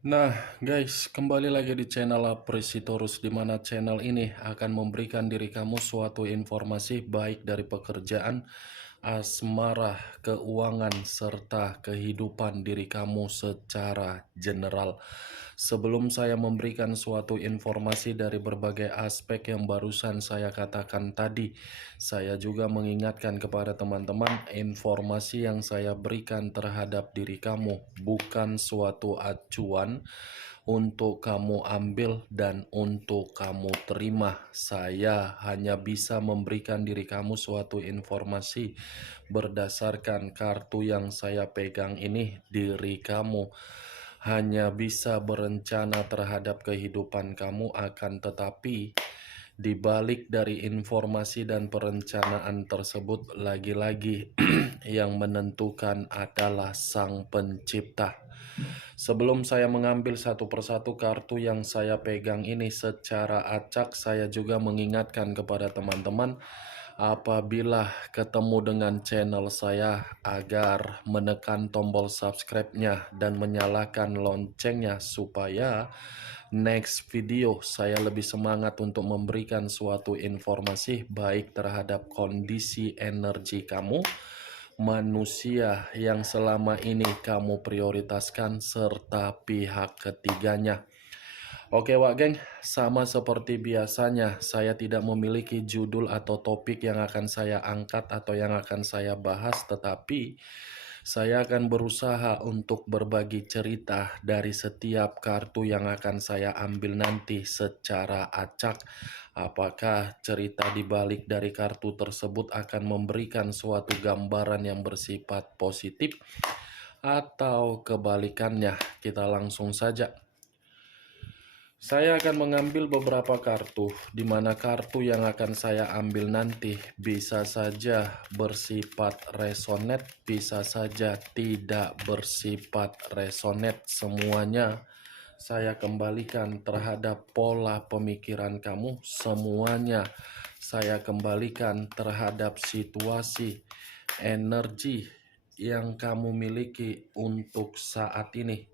Nah, guys, kembali lagi di channel Apresitorus, di mana channel ini akan memberikan diri kamu suatu informasi baik dari pekerjaan, asmara, keuangan, serta kehidupan diri kamu secara general. Sebelum saya memberikan suatu informasi dari berbagai aspek yang barusan saya katakan tadi, saya juga mengingatkan kepada teman-teman, informasi yang saya berikan terhadap diri kamu bukan suatu acuan untuk kamu ambil dan untuk kamu terima. Saya hanya bisa memberikan diri kamu suatu informasi berdasarkan kartu yang saya pegang ini. Diri kamu hanya bisa berencana terhadap kehidupan kamu, akan tetapi di balik dari informasi dan perencanaan tersebut, lagi-lagi yang menentukan adalah Sang Pencipta. Sebelum saya mengambil satu persatu kartu yang saya pegang ini secara acak, saya juga mengingatkan kepada teman-teman, apabila ketemu dengan channel saya, agar menekan tombol subscribe-nya dan menyalakan loncengnya supaya next video saya lebih semangat untuk memberikan suatu informasi baik terhadap kondisi energi kamu, manusia yang selama ini kamu prioritaskan, serta pihak ketiganya. Oke Wak Geng, sama seperti biasanya, saya tidak memiliki judul atau topik yang akan saya angkat atau yang akan saya bahas, tetapi saya akan berusaha untuk berbagi cerita dari setiap kartu yang akan saya ambil nanti secara acak. Apakah cerita di balik dari kartu tersebut akan memberikan suatu gambaran yang bersifat positif atau kebalikannya? Kita langsung saja. Saya akan mengambil beberapa kartu, di mana kartu yang akan saya ambil nanti bisa saja bersifat resonate, bisa saja tidak bersifat resonate. Semuanya saya kembalikan terhadap pola pemikiran kamu, semuanya saya kembalikan terhadap situasi, energi yang kamu miliki untuk saat ini.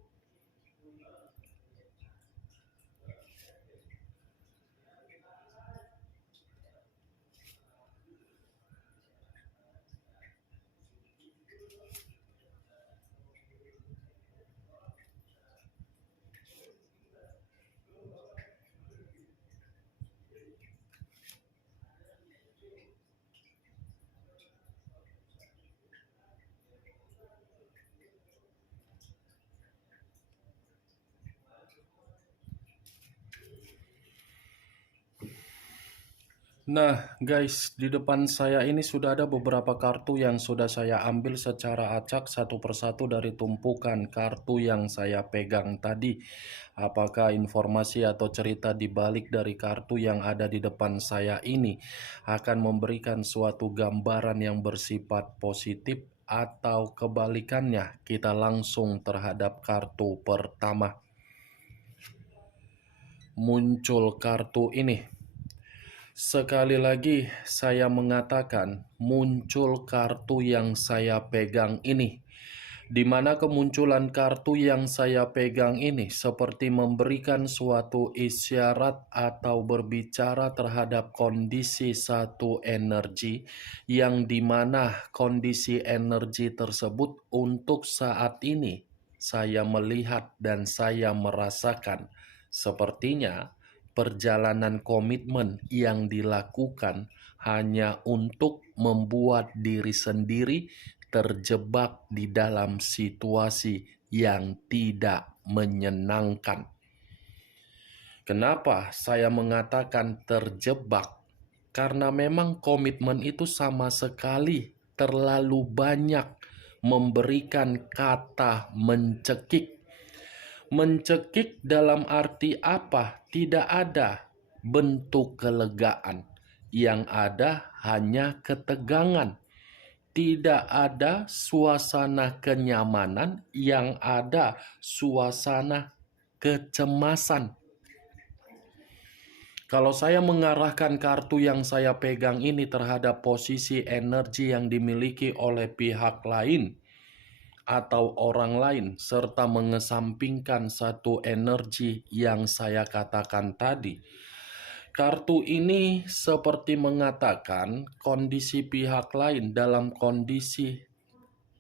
Nah guys, di depan saya ini sudah ada beberapa kartu yang sudah saya ambil secara acak satu persatu dari tumpukan kartu yang saya pegang tadi. Apakah informasi atau cerita di balik dari kartu yang ada di depan saya ini akan memberikan suatu gambaran yang bersifat positif atau kebalikannya? Kita langsung terhadap kartu pertama. Muncul kartu ini. Sekali lagi saya mengatakan, muncul kartu yang saya pegang ini, di mana kemunculan kartu yang saya pegang ini seperti memberikan suatu isyarat atau berbicara terhadap kondisi satu energi, yang dimana kondisi energi tersebut untuk saat ini saya melihat dan saya merasakan sepertinya perjalanan komitmen yang dilakukan hanya untuk membuat diri sendiri terjebak di dalam situasi yang tidak menyenangkan. Kenapa saya mengatakan terjebak? Karena memang komitmen itu sama sekali terlalu banyak memberikan kata mencekik. Mencekik dalam arti apa? Tidak ada bentuk kelegaan. Yang ada hanya ketegangan. Tidak ada suasana kenyamanan, yang ada suasana kecemasan. Kalau saya mengarahkan kartu yang saya pegang ini terhadap posisi energi yang dimiliki oleh pihak lain, atau orang lain, serta mengesampingkan satu energi yang saya katakan tadi. Kartu ini seperti mengatakan kondisi pihak lain dalam kondisi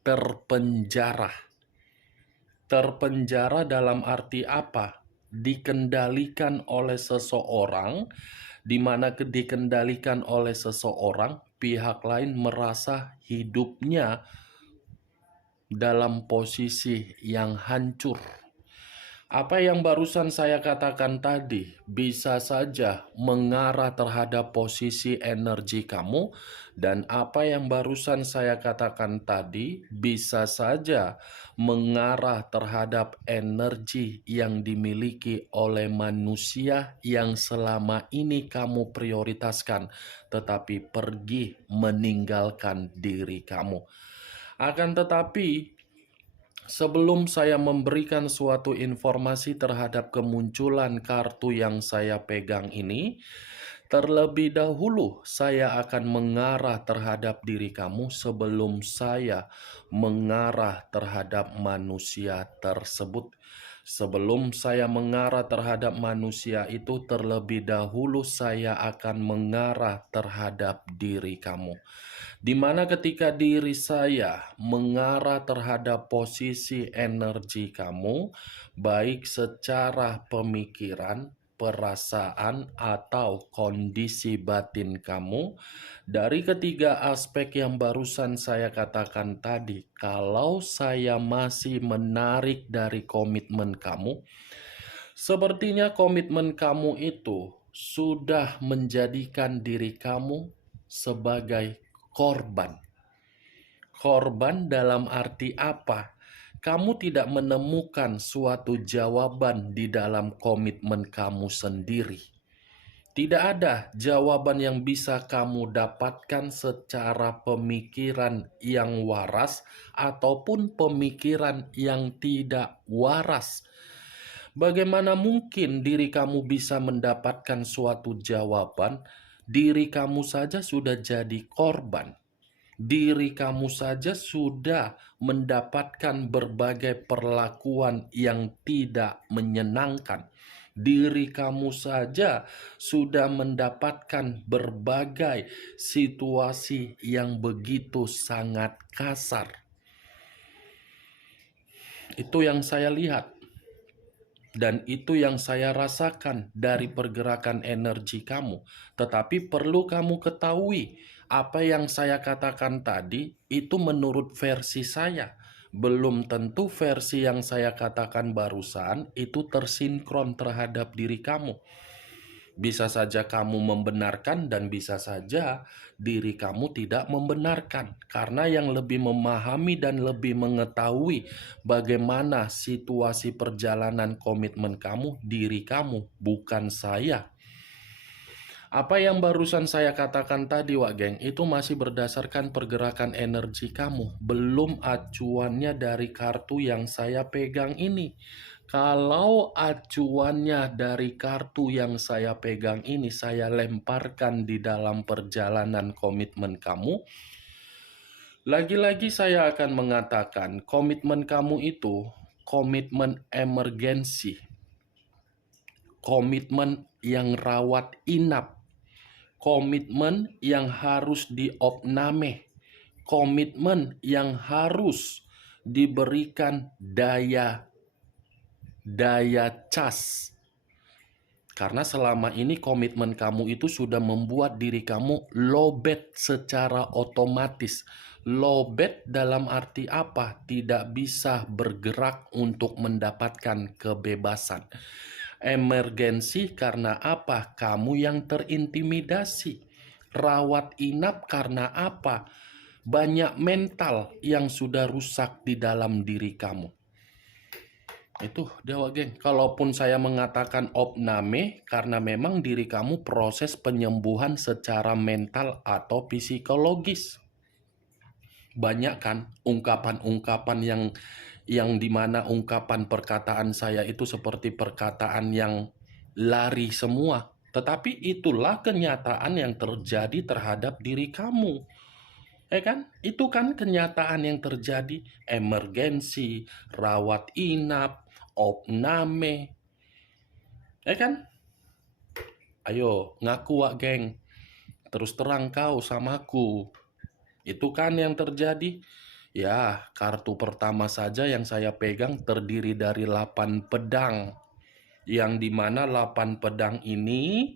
terpenjara. Terpenjara dalam arti apa? Dikendalikan oleh seseorang, di mana dikendalikan oleh seseorang, pihak lain merasa hidupnya dalam posisi yang hancur. Apa yang barusan saya katakan tadi bisa saja mengarah terhadap posisi energi kamu, dan apa yang barusan saya katakan tadi bisa saja mengarah terhadap energi yang dimiliki oleh manusia yang selama ini kamu prioritaskan, tetapi pergi meninggalkan diri kamu. Akan tetapi, sebelum saya memberikan suatu informasi terhadap kemunculan kartu yang saya pegang ini, terlebih dahulu saya akan mengarah terhadap diri kamu sebelum saya mengarah terhadap manusia tersebut. Sebelum saya mengarah terhadap manusia itu, terlebih dahulu saya akan mengarah terhadap diri kamu. Di mana ketika diri saya mengarah terhadap posisi energi kamu, baik secara pemikiran, perasaan, atau kondisi batin kamu, dari ketiga aspek yang barusan saya katakan tadi, kalau saya masih menarik dari komitmen kamu, sepertinya komitmen kamu itu sudah menjadikan diri kamu sebagai korban. Korban dalam arti apa? Kamu tidak menemukan suatu jawaban di dalam komitmen kamu sendiri. Tidak ada jawaban yang bisa kamu dapatkan secara pemikiran yang waras ataupun pemikiran yang tidak waras. Bagaimana mungkin diri kamu bisa mendapatkan suatu jawaban? Diri kamu saja sudah jadi korban. Diri kamu saja sudah mendapatkan berbagai perlakuan yang tidak menyenangkan. Diri kamu saja sudah mendapatkan berbagai situasi yang begitu sangat kasar. Itu yang saya lihat. Dan itu yang saya rasakan dari pergerakan energi kamu. Tetapi perlu kamu ketahui, apa yang saya katakan tadi itu menurut versi saya. Belum tentu versi yang saya katakan barusan itu tersinkron terhadap diri kamu. Bisa saja kamu membenarkan dan bisa saja diri kamu tidak membenarkan. Karena yang lebih memahami dan lebih mengetahui bagaimana situasi perjalanan komitmen kamu, diri kamu, bukan saya. Apa yang barusan saya katakan tadi, Wak Geng, itu masih berdasarkan pergerakan energi kamu. Belum acuannya dari kartu yang saya pegang ini. Kalau acuannya dari kartu yang saya pegang ini, saya lemparkan di dalam perjalanan komitmen kamu. Lagi-lagi saya akan mengatakan, komitmen kamu itu komitmen emergensi. Komitmen yang rawat inap. Komitmen yang harus diopname. Komitmen yang harus diberikan daya cas. Karena selama ini komitmen kamu itu sudah membuat diri kamu lowbat secara otomatis. Lowbat dalam arti apa? Tidak bisa bergerak untuk mendapatkan kebebasan. Emergensi karena apa? Kamu yang terintimidasi. Rawat inap karena apa? Banyak mental yang sudah rusak di dalam diri kamu. Itu Dewa Geng. Kalaupun saya mengatakan opname, karena memang diri kamu proses penyembuhan secara mental atau psikologis. Banyak kan ungkapan-ungkapan yang dimana ungkapan perkataan saya itu seperti perkataan yang lari semua. Tetapi itulah kenyataan yang terjadi terhadap diri kamu. Kan? Itu kan kenyataan yang terjadi, emergensi, rawat inap, opname, kan? Ayo, ngaku wak geng, terus terang kau samaku. Itu kan yang terjadi. Ya, kartu pertama saja yang saya pegang terdiri dari 8 pedang. Yang dimana 8 pedang ini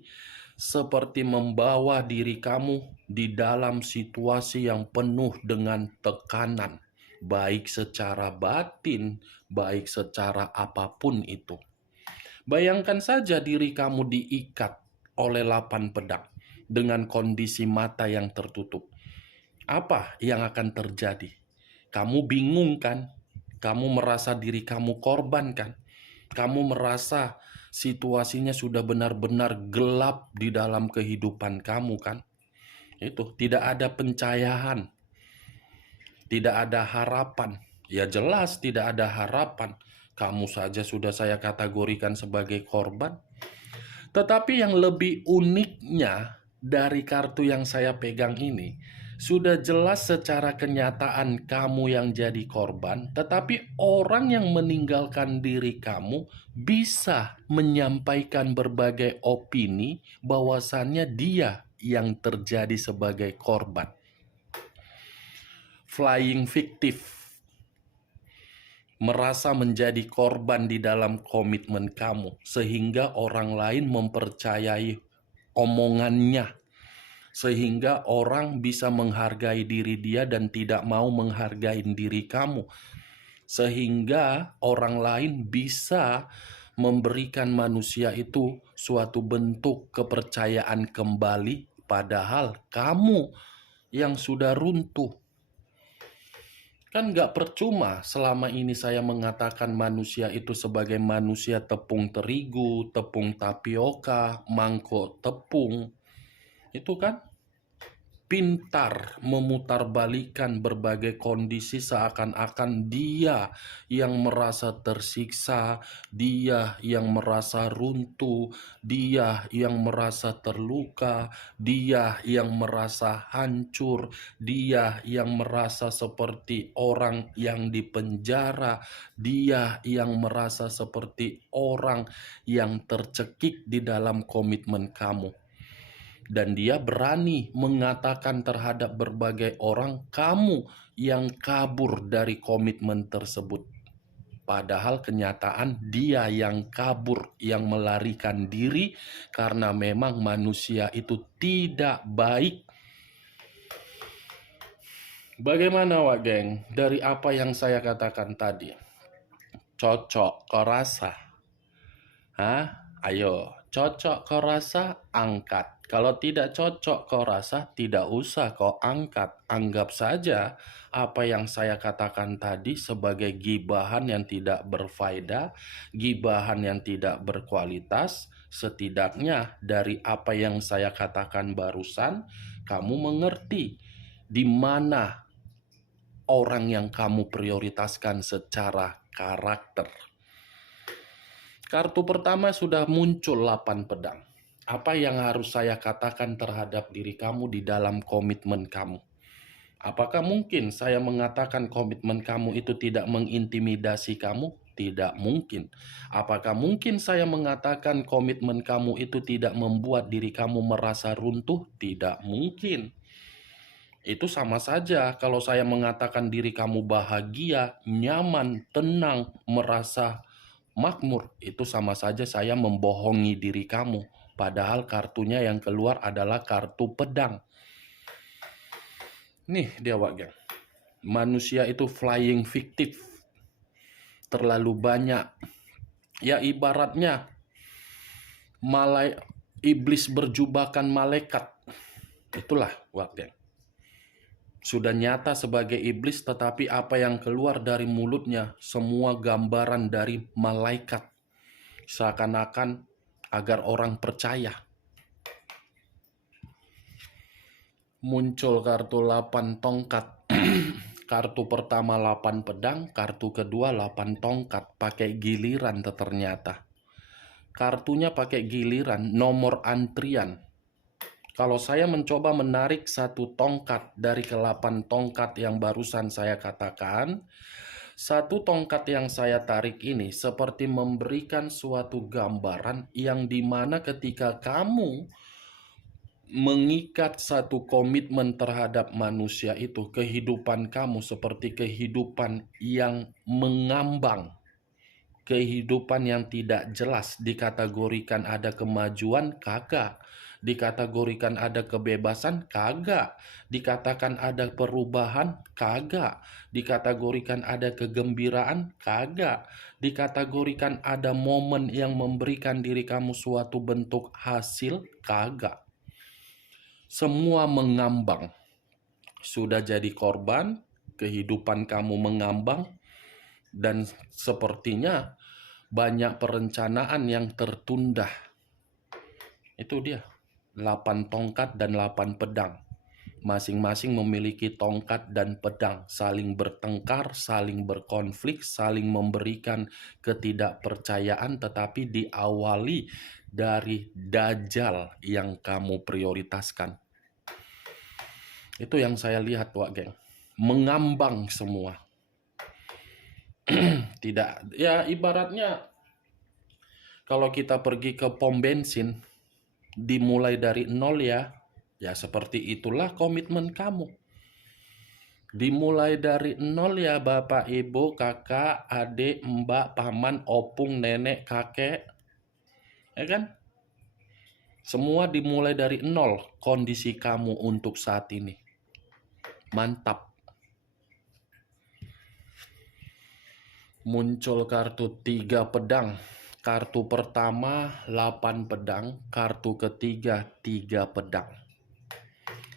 seperti membawa diri kamu di dalam situasi yang penuh dengan tekanan, baik secara batin, baik secara apapun itu. Bayangkan saja diri kamu diikat oleh 8 pedang dengan kondisi mata yang tertutup. Apa yang akan terjadi? Kamu bingung kan? Kamu merasa diri kamu korban kan? Kamu merasa situasinya sudah benar-benar gelap di dalam kehidupan kamu kan? Itu tidak ada pencahayaan, tidak ada harapan. Ya jelas tidak ada harapan. Kamu saja sudah saya kategorikan sebagai korban. Tetapi yang lebih uniknya dari kartu yang saya pegang ini, sudah jelas secara kenyataan kamu yang jadi korban, tetapi orang yang meninggalkan diri kamu bisa menyampaikan berbagai opini bahwasannya dia yang terjadi sebagai korban. Flying fiktif, merasa menjadi korban di dalam komitmen kamu, sehingga orang lain mempercayai omongannya, sehingga orang bisa menghargai diri dia dan tidak mau menghargai diri kamu, sehingga orang lain bisa memberikan manusia itu suatu bentuk kepercayaan kembali, padahal kamu yang sudah runtuh. Kan gak percuma selama ini saya mengatakan manusia itu sebagai manusia tepung terigu, tepung tapioka, mangkok tepung. Itu kan pintar memutarbalikkan berbagai kondisi seakan-akan dia yang merasa tersiksa, dia yang merasa runtuh, dia yang merasa terluka, dia yang merasa hancur, dia yang merasa seperti orang yang dipenjara, dia yang merasa seperti orang yang tercekik di dalam komitmen kamu. Dan dia berani mengatakan terhadap berbagai orang, kamu yang kabur dari komitmen tersebut. Padahal kenyataan dia yang kabur, yang melarikan diri karena memang manusia itu tidak baik. Bagaimana Wak Geng? Dari apa yang saya katakan tadi? Cocok kau rasa? Hah? Ayo, cocok kau rasa, angkat. Kalau tidak cocok kau rasa, tidak usah kau angkat. Anggap saja apa yang saya katakan tadi sebagai gibahan yang tidak berfaedah, gibahan yang tidak berkualitas. Setidaknya dari apa yang saya katakan barusan, kamu mengerti di mana orang yang kamu prioritaskan secara karakter. Kartu pertama sudah muncul 8 pedang. Apa yang harus saya katakan terhadap diri kamu di dalam komitmen kamu? Apakah mungkin saya mengatakan komitmen kamu itu tidak mengintimidasi kamu? Tidak mungkin. Apakah mungkin saya mengatakan komitmen kamu itu tidak membuat diri kamu merasa runtuh? Tidak mungkin. Itu sama saja kalau saya mengatakan diri kamu bahagia, nyaman, tenang, merasa makmur, itu sama saja saya membohongi diri kamu. Padahal kartunya yang keluar adalah kartu pedang. Nih dia Wak Geng. Manusia itu flying fiktif. Terlalu banyak. Ya ibaratnya iblis berjubahkan malaikat. Itulah Wak Geng. Sudah nyata sebagai iblis, tetapi apa yang keluar dari mulutnya semua gambaran dari malaikat. Seakan-akan agar orang percaya. Muncul kartu 8 tongkat. Kartu pertama 8 pedang, kartu kedua 8 tongkat. Pakai giliran ternyata. Kartunya pakai giliran, nomor antrian. Kalau saya mencoba menarik satu tongkat dari ke-8 tongkat yang barusan saya katakan, satu tongkat yang saya tarik ini seperti memberikan suatu gambaran yang dimana ketika kamu mengikat satu komitmen terhadap manusia itu, kehidupan kamu seperti kehidupan yang mengambang, kehidupan yang tidak jelas. Dikategorikan ada kemajuan, kagak. Dikategorikan ada kebebasan, kagak. Dikatakan ada perubahan, kagak. Dikategorikan ada kegembiraan, kagak. Dikategorikan ada momen yang memberikan diri kamu suatu bentuk hasil, kagak. Semua mengambang. Sudah jadi korban, kehidupan kamu mengambang, dan sepertinya banyak perencanaan yang tertunda. Itu dia, 8 tongkat dan 8 pedang. Masing-masing memiliki tongkat dan pedang, saling bertengkar, saling berkonflik, saling memberikan ketidakpercayaan, tetapi diawali dari dajjal yang kamu prioritaskan. Itu yang saya lihat, Wak Geng. Mengambang semua. Tidak, ya ibaratnya kalau kita pergi ke pom bensin, dimulai dari nol ya seperti itulah komitmen kamu. Dimulai dari nol ya Bapak, Ibu, kakak, adik, mbak, paman, opung, nenek, kakek. Ya kan? Semua dimulai dari nol kondisi kamu untuk saat ini. Mantap. Muncul kartu 3 pedang. Kartu pertama 8 pedang, kartu ketiga 3 pedang.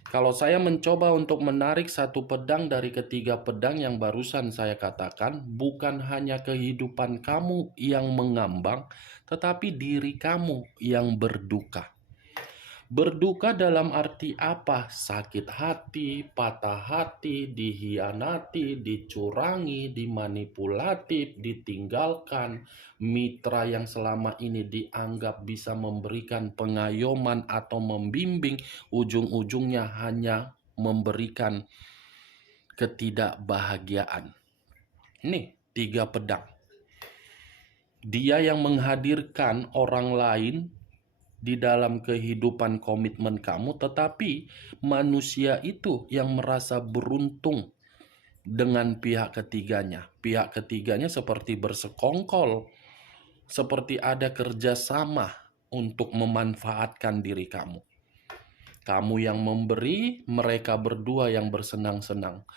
Kalau saya mencoba untuk menarik satu pedang dari ketiga pedang yang barusan saya katakan, bukan hanya kehidupan kamu yang mengambang, tetapi diri kamu yang berduka. Berduka dalam arti apa? Sakit hati, patah hati, dihianati, dicurangi, dimanipulatif, ditinggalkan. Mitra yang selama ini dianggap bisa memberikan pengayoman atau membimbing, ujung-ujungnya hanya memberikan ketidakbahagiaan. Nih, 3 pedang. Dia yang menghadirkan orang lain di dalam kehidupan komitmen kamu, tetapi manusia itu yang merasa beruntung dengan pihak ketiganya. Pihak ketiganya seperti bersekongkol, seperti ada kerjasama untuk memanfaatkan diri kamu. Kamu yang memberi, mereka berdua yang bersenang-senang.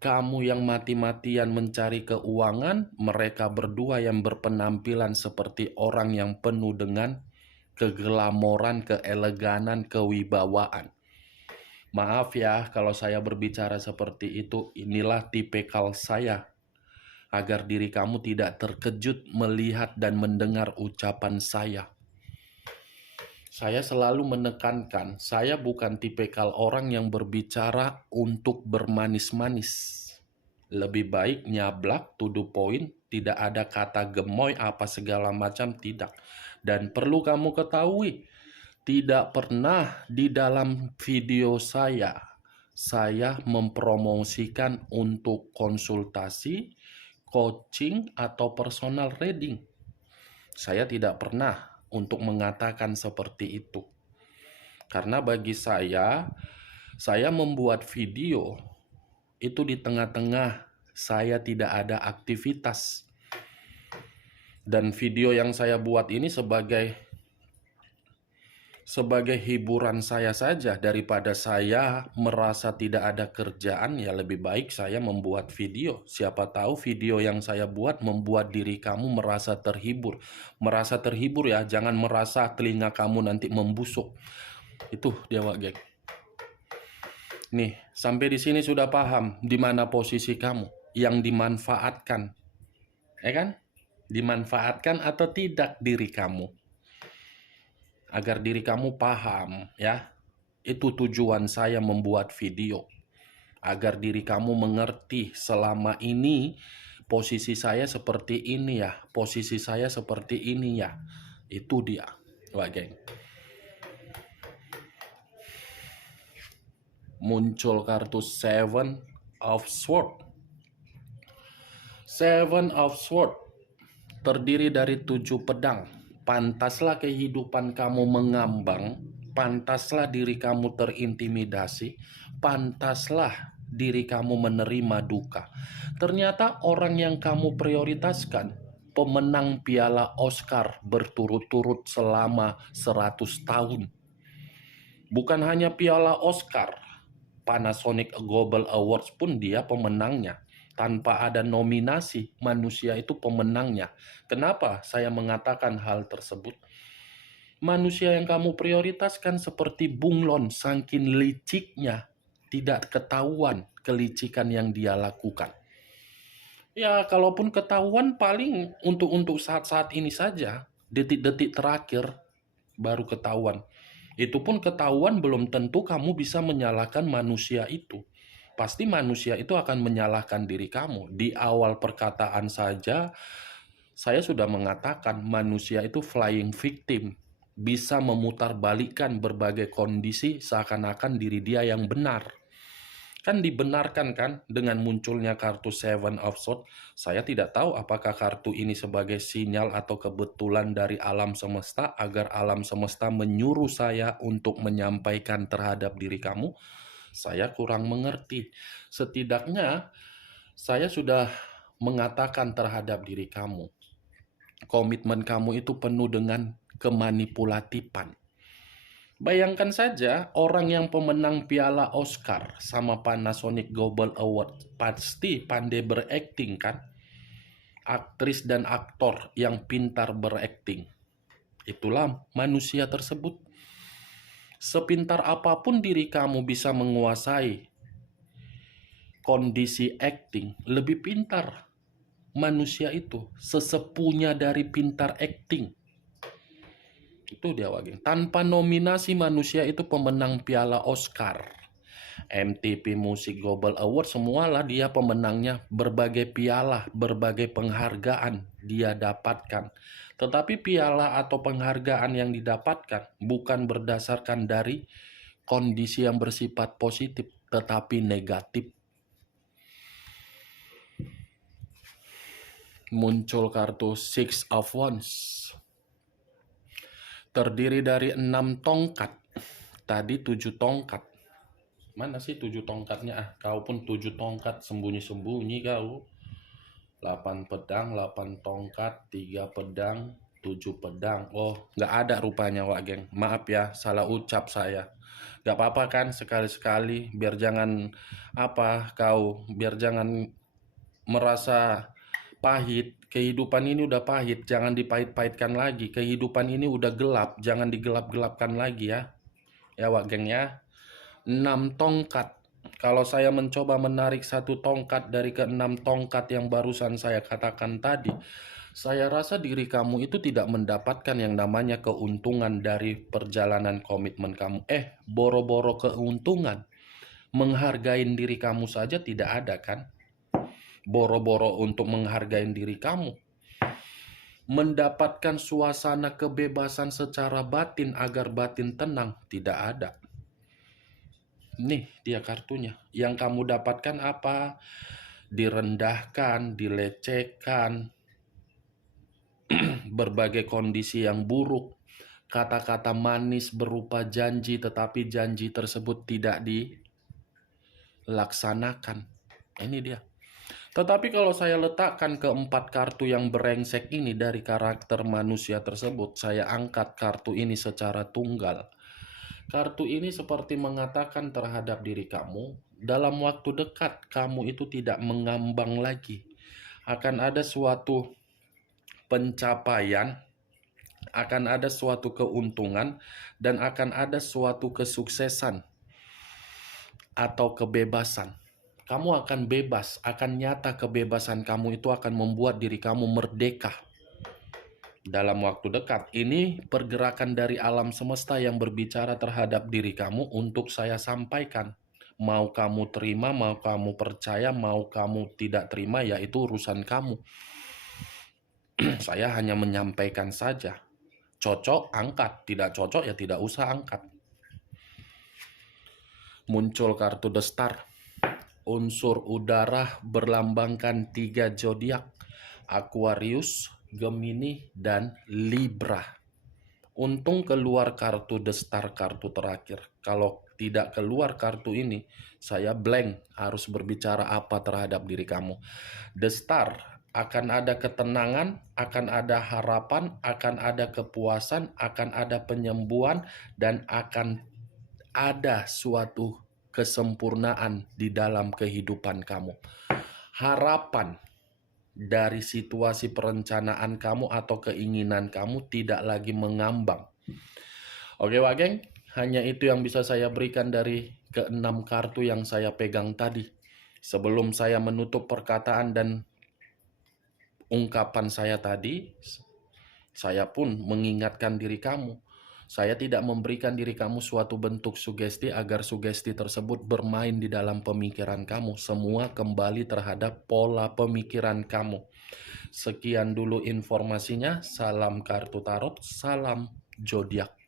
Kamu yang mati-matian mencari keuangan, mereka berdua yang berpenampilan seperti orang yang penuh dengan keglamoran, keeleganan, kewibawaan. Maaf ya kalau saya berbicara seperti itu, inilah tipikal saya. Agar diri kamu tidak terkejut melihat dan mendengar ucapan saya. Saya selalu menekankan, saya bukan tipikal orang yang berbicara untuk bermanis-manis. Lebih baik nyablak, to the point, tidak ada kata gemoy apa segala macam, tidak. Dan perlu kamu ketahui, tidak pernah di dalam video saya mempromosikan untuk konsultasi, coaching, atau personal reading. Saya tidak pernah untuk mengatakan seperti itu. Karena bagi saya membuat video itu di tengah-tengah saya tidak ada aktivitas. Dan video yang saya buat ini sebagai hiburan saya saja. Daripada saya merasa tidak ada kerjaan, ya lebih baik saya membuat video. Siapa tahu video yang saya buat membuat diri kamu merasa terhibur. Merasa terhibur ya, jangan merasa telinga kamu nanti membusuk. Itu dia, Wak Geng. Nih, sampai di sini sudah paham di mana posisi kamu yang dimanfaatkan. Ya kan? Dimanfaatkan atau tidak diri kamu. Agar diri kamu paham ya. Itu tujuan saya membuat video. Agar diri kamu mengerti selama ini posisi saya seperti ini ya. Posisi saya seperti ini ya. Itu dia, Wak Geng. muncul kartu Seven of Swords. Seven of Swords terdiri dari 7 pedang. Pantaslah kehidupan kamu mengambang, pantaslah diri kamu terintimidasi, pantaslah diri kamu menerima duka. Ternyata orang yang kamu prioritaskan, pemenang piala Oscar berturut-turut selama 100 tahun. Bukan hanya piala Oscar, Panasonic Global Awards pun dia pemenangnya. Tanpa ada nominasi, manusia itu pemenangnya. Kenapa saya mengatakan hal tersebut? Manusia yang kamu prioritaskan seperti bunglon, saking liciknya, tidak ketahuan kelicikan yang dia lakukan. Ya, kalaupun ketahuan paling untuk saat-saat ini saja, detik-detik terakhir baru ketahuan. Itu pun ketahuan belum tentu kamu bisa menyalahkan manusia itu. Pasti manusia itu akan menyalahkan diri kamu. Di awal perkataan saja, saya sudah mengatakan manusia itu flying victim. Bisa memutarbalikkan berbagai kondisi seakan-akan diri dia yang benar. Kan dibenarkan kan dengan munculnya kartu Seven of Swords. Saya tidak tahu apakah kartu ini sebagai sinyal atau kebetulan dari alam semesta agar alam semesta menyuruh saya untuk menyampaikan terhadap diri kamu. Saya kurang mengerti. Setidaknya saya sudah mengatakan terhadap diri kamu. Komitmen kamu itu penuh dengan kemanipulatifan. Bayangkan saja orang yang pemenang piala Oscar sama Panasonic Global Award pasti pandai berakting kan? Aktris dan aktor yang pintar berakting. Itulah manusia tersebut. Sepintar apapun diri kamu bisa menguasai kondisi acting, lebih pintar manusia itu. Sesepunya dari pintar acting. Itu dia Wageng. Tanpa nominasi manusia itu pemenang piala Oscar, MTV Music Global Award, semualah dia pemenangnya. Berbagai piala, berbagai penghargaan dia dapatkan. Tetapi piala atau penghargaan yang didapatkan bukan berdasarkan dari kondisi yang bersifat positif, tetapi negatif. Muncul kartu Six of Wands. Terdiri dari 6 tongkat. Tadi 7 tongkat. Mana sih 7 tongkatnya? Kau pun 7 tongkat sembunyi-sembunyi kau. 8 pedang, 8 tongkat, 3 pedang, 7 pedang. Oh, nggak ada rupanya Wak Geng. Maaf ya, salah ucap saya. Nggak apa-apa kan sekali-sekali, biar jangan biar jangan merasa pahit. Kehidupan ini udah pahit, jangan dipahit-pahitkan lagi. Kehidupan ini udah gelap, jangan digelap-gelapkan lagi ya. Ya Wak Geng ya. 6 tongkat. Kalau saya mencoba menarik 1 tongkat dari ke-6 tongkat yang barusan saya katakan tadi, saya rasa diri kamu itu tidak mendapatkan yang namanya keuntungan dari perjalanan komitmen kamu. Boro-boro keuntungan. Menghargai diri kamu saja tidak ada kan? Boro-boro untuk menghargai diri kamu, mendapatkan suasana kebebasan secara batin agar batin tenang, tidak ada. Nih dia kartunya. Yang kamu dapatkan apa? Direndahkan, dilecehkan, berbagai kondisi yang buruk, kata-kata manis berupa janji tetapi janji tersebut tidak dilaksanakan. Ini dia. Tetapi kalau saya letakkan keempat kartu yang brengsek ini dari karakter manusia tersebut, saya angkat kartu ini secara tunggal. Kartu ini seperti mengatakan terhadap diri kamu, dalam waktu dekat kamu itu tidak mengambang lagi. Akan ada suatu pencapaian, akan ada suatu keuntungan, dan akan ada suatu kesuksesan atau kebebasan. Kamu akan bebas, akan nyata kebebasan kamu itu akan membuat diri kamu merdeka. Dalam waktu dekat, ini pergerakan dari alam semesta yang berbicara terhadap diri kamu untuk saya sampaikan. Mau kamu terima, mau kamu percaya, mau kamu tidak terima, yaitu urusan kamu. Saya hanya menyampaikan saja. Cocok, angkat. Tidak cocok, ya tidak usah angkat. muncul kartu The Star. Unsur udara berlambangkan 3 zodiak, Aquarius, Gemini, dan Libra. Untung keluar kartu The Star, kartu terakhir. Kalau tidak keluar kartu ini, saya blank harus berbicara apa terhadap diri kamu. The Star, akan ada ketenangan, akan ada harapan, akan ada kepuasan, akan ada penyembuhan, dan akan ada suatu kesempurnaan di dalam kehidupan kamu. Harapan dari situasi perencanaan kamu atau keinginan kamu tidak lagi mengambang. Oke Wak Geng, hanya itu yang bisa saya berikan dari ke-6 kartu yang saya pegang tadi. Sebelum saya menutup perkataan dan ungkapan saya tadi, saya pun mengingatkan diri kamu. Saya tidak memberikan diri kamu suatu bentuk sugesti agar sugesti tersebut bermain di dalam pemikiran kamu. Semua kembali terhadap pola pemikiran kamu. Sekian dulu informasinya. Salam kartu tarot, salam zodiak.